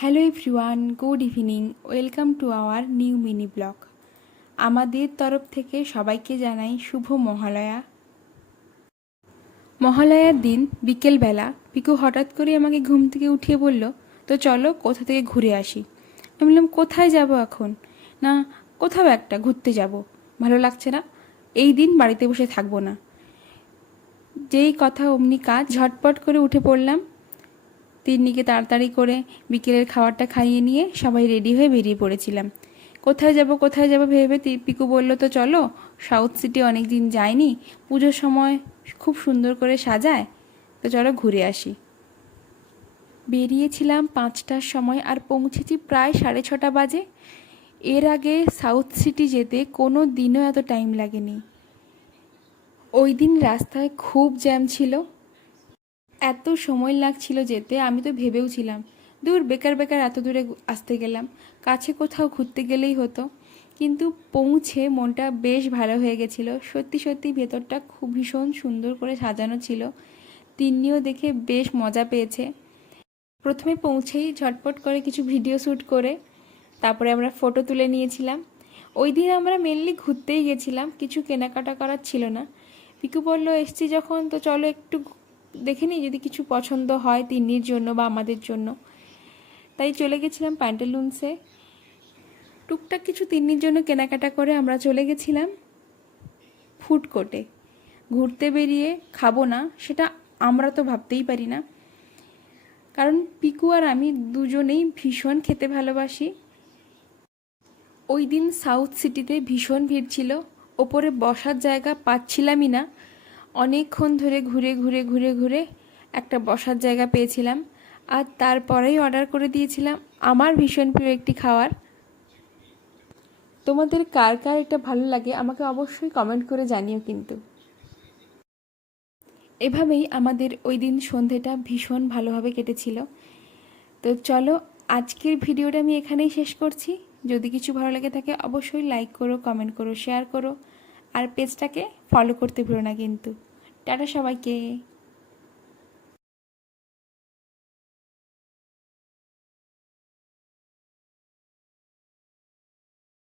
Hello everyone, good evening, welcome to our new mini blog. আমাদের তরফ থেকে সবাইকে জানাই শুভ মহালয়া। মহালয়ার দিন বিকেলবেলা পিকু হঠাৎ করে আমাকে ঘুম থেকে উঠিয়ে বলল, তো চলো কোথা থেকে ঘুরে আসি। আমি বললাম, কোথায় যাব এখন? না, কোথাও একটা ঘুরতে যাব, ভালো লাগছে না, এই দিন বাড়িতে বসে থাকবো না। যেই কথা অমনি কাজ, ঝটপট করে উঠে পড়লাম। তিন্নিকে তাড়াতাড়ি করে বিকেলের খাবারটা খাইয়ে নিয়ে সবাই রেডি হয়ে বেরিয়ে পড়েছিলাম। কোথায় যাব ভেবে পিকু বলল, তো চলো সাউথ সিটি, অনেক দিন যায়নি, পুজোর সময় খুব সুন্দর করে সাজায়, তো চলো ঘুরে আসি। বেরিয়েছিলাম 5টার সময় আর পৌঁছেছি প্রায় 6:30 বাজে। এর আগে সাউথ সিটি যেতে কোনো দিনও এত টাইম লাগেনি। ওই দিন রাস্তায় খুব জ্যাম ছিল, এত সময় লাগছিল যেতে, আমি তো ভেবেও ছিলাম দূর বেকার বেকার এত দূরে আসতে গেলাম, কাছে কোথাও ঘুরতে গেলেই হতো। কিন্তু পৌঁছে মনটা বেশ ভালো হয়ে গেছিলো। সত্যি সত্যি ভেতরটা খুব ভীষণ সুন্দর করে সাজানো ছিল। তিন্নিও দেখে বেশ মজা পেয়েছে। প্রথমে পৌঁছেই ঝটপট করে কিছু ভিডিও শ্যুট করে তারপরে আমরা ফটো তুলে নিয়েছিলাম। ওই দিন আমরা মেনলি ঘুরতেই গেছিলাম, কিছু কেনাকাটা করার ছিল না। পিকু বলল, এসছি যখন তো চলো একটু দেখে নিই, যদি কিছু পছন্দ হয় তিন্নির জন্য বা আমাদের জন্য। তাই চলে গেছিলাম প্যান্টালুন্সে, টুকটাক কিছু তিন্নির জন্য কেনাকাটা করে আমরা চলে গেছিলাম ফুড কোর্টে। ঘুরতে বেরিয়ে খাবো না সেটা আমরা তো ভাবতেই পারি না, কারণ পিকু আর আমি দুজনেই ভীষণ খেতে ভালোবাসি। ওই দিন সাউথ সিটিতে ভীষণ ভিড় ছিল, ওপরে বসার জায়গা পাচ্ছিলামই না। অনেকক্ষণ ধরে ঘুরে ঘুরে ঘুরে ঘুরে একটা বসার জায়গা পেয়েছিলাম, আর তারপরেই অর্ডার করে দিয়েছিলাম আমার ভীষণ প্রিয় একটি খাবার। তোমাদের কার কার এটা ভালো লাগে আমাকে অবশ্যই কমেন্ট করে জানিও কিন্তু। এভাবেই আমাদের ওই দিন সন্ধেটা ভীষণ ভালোভাবে কেটেছিল। তো চলো আজকের ভিডিওটা আমি এখানেই শেষ করছি। যদি কিছু ভালো লেগে থাকে অবশ্যই লাইক করো, কমেন্ট করো, শেয়ার করো, আর পেজটাকে ফলো করতে ভুলো না কিন্তু। টাটা সবাইকে।